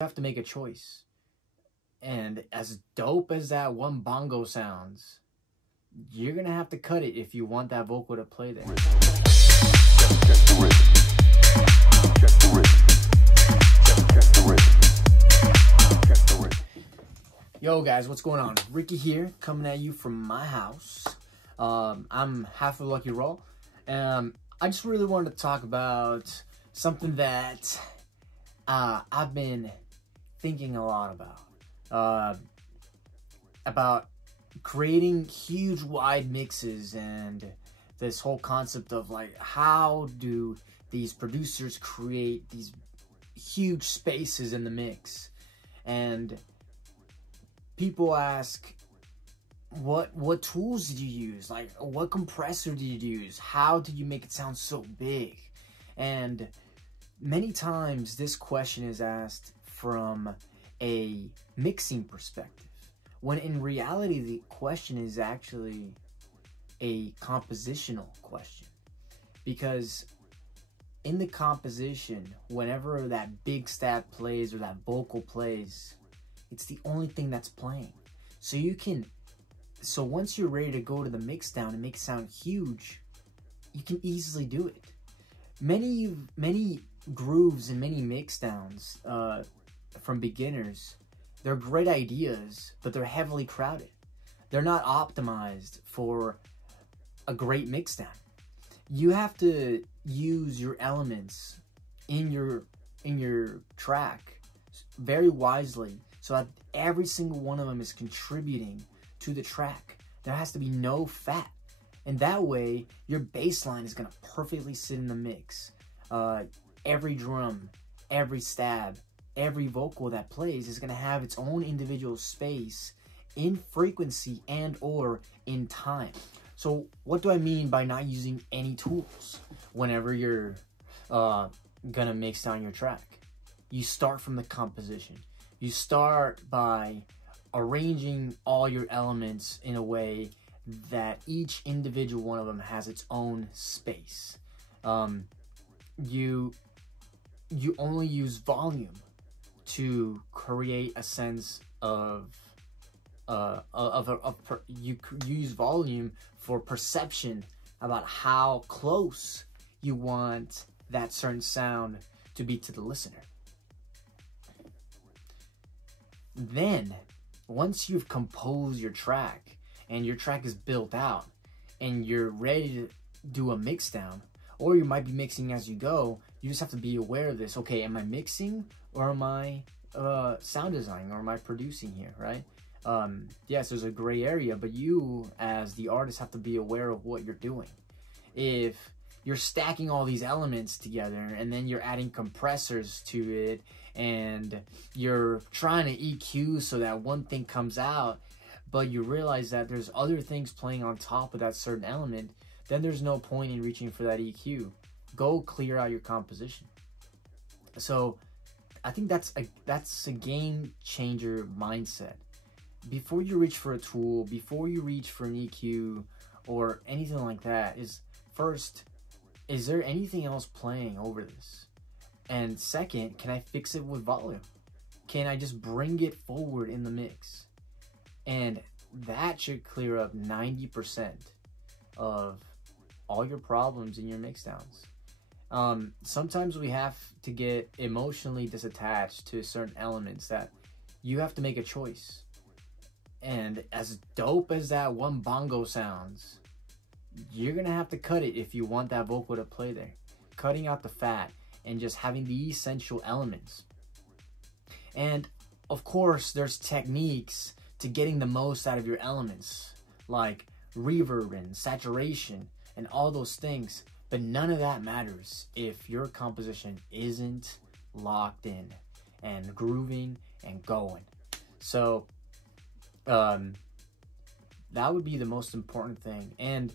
have to make a choice. And as dope as that one bongo sounds, you're gonna have to cut it if you want that vocal to play there. Yo guys, what's going on? Ricky here, coming at you from my house. I'm half of Lucky Roll. I just really wanted to talk about something that I've been thinking a lot about creating huge wide mixes, and this whole concept of like, how do these producers create these huge spaces in the mix? And people ask, what tools did you use? Like, what compressor did you use? How did you make it sound so big? And many times this question is asked from a mixing perspective, when in reality the question is actually a compositional question. Because in the composition, whenever that big stab plays or that vocal plays, it's the only thing that's playing. So once you're ready to go to the mix down and make it sound huge, you can easily do it. Many grooves and many mix downs from beginners, they're great ideas, but they're heavily crowded. They're not optimized for a great mix down. You have to use your elements in your track very wisely, so that every single one of them is contributing to the track. There has to be no fat, and that way your bass line is going to perfectly sit in the mix. Every drum, every stab, every vocal that plays is going to have its own individual space in frequency and or in time. So what do I mean by not using any tools whenever you're gonna mix down your track? You start from the composition. You start by arranging all your elements in a way that each individual one of them has its own space. You only use volume to create a sense of you use volume for perception about how close you want that certain sound to be to the listener. Then, once you've composed your track and your track is built out and you're ready to do a mix down, or you might be mixing as you go, you just have to be aware of this. Okay, am I mixing or am I sound designing, or am I producing here, right? Yes, there's a gray area, but you as the artist have to be aware of what you're doing. If you're stacking all these elements together and then you're adding compressors to it and you're trying to EQ so that one thing comes out, but you realize that there's other things playing on top of that certain element, then there's no point in reaching for that EQ. Go clear out your composition. So I think that's a game changer mindset. Before you reach for a tool, before you reach for an EQ or anything like that, is first, is there anything else playing over this? And second, can I fix it with volume? Can I just bring it forward in the mix? And that should clear up 90% of all your problems in your mix downs. Sometimes we have to get emotionally disattached to certain elements that you have to make a choice. And as dope as that one bongo sounds, you're gonna have to cut it if you want that vocal to play there. Cutting out the fat and just having the essential elements. And of course, there's techniques to getting the most out of your elements, like reverb and saturation and all those things. But none of that matters if your composition isn't locked in and grooving and going. So that would be the most important thing. And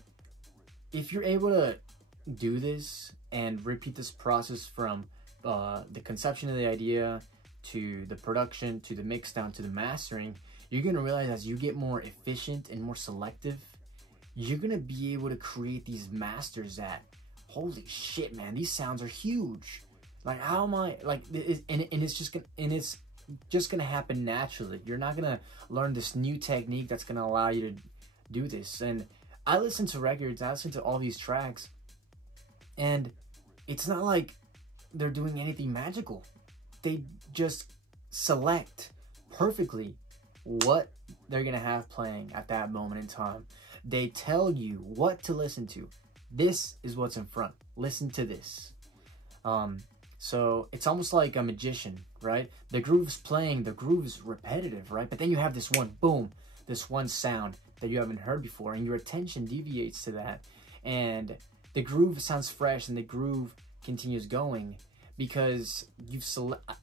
if you're able to do this and repeat this process from the conception of the idea to the production to the mix down to the mastering, you're going to realize as you get more efficient and more selective, you're going to be able to create these masters that, holy shit, man, these sounds are huge. Like, how am I, like, and it's just gonna, and it's just gonna happen naturally. You're not gonna learn this new technique that's gonna allow you to do this. And I listen to records, I listen to all these tracks, and it's not like they're doing anything magical. They just select perfectly what they're gonna have playing at that moment in time. They tell you what to listen to. This is what's in front. Listen to this. So it's almost like a magician, right? The groove's playing, the groove's repetitive, right? But then you have this one, boom, this one sound that you haven't heard before, and your attention deviates to that. And the groove sounds fresh, and the groove continues going because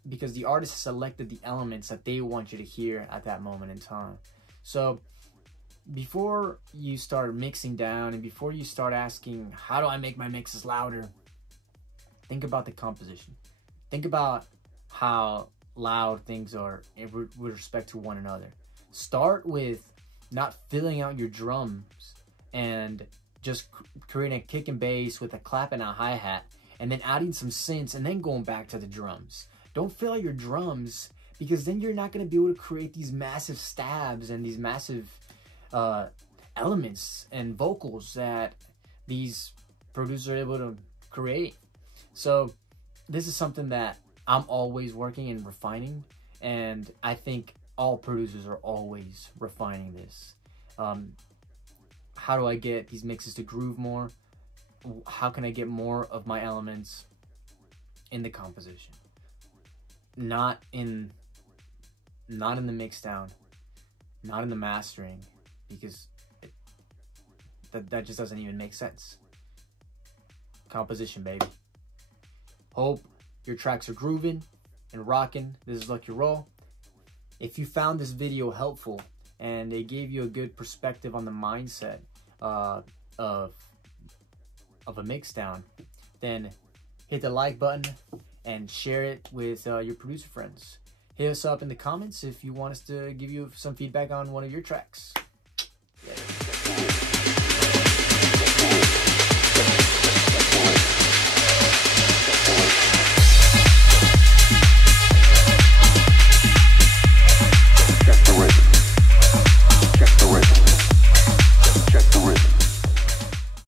because the artist has selected the elements that they want you to hear at that moment in time. So before you start mixing down, and before you start asking, how do I make my mixes louder? Think about the composition. Think about how loud things are with respect to one another. Start with not filling out your drums and just creating a kick and bass with a clap and a hi-hat, and then adding some synths, and then going back to the drums. Don't fill out your drums, because then you're not going to be able to create these massive stabs and these massive elements and vocals that these producers are able to create. So this is something that I'm always working and refining, and I think all producers are always refining this. How do I get these mixes to groove more? How can I get more of my elements in the composition? Not in the mixdown, not in the mastering, because that just doesn't even make sense. Composition, baby. Hope your tracks are grooving and rocking. This is Lucky Roll. If you found this video helpful and it gave you a good perspective on the mindset of a mixdown, then hit the like button and share it with your producer friends. Hit us up in the comments if you want us to give you some feedback on one of your tracks.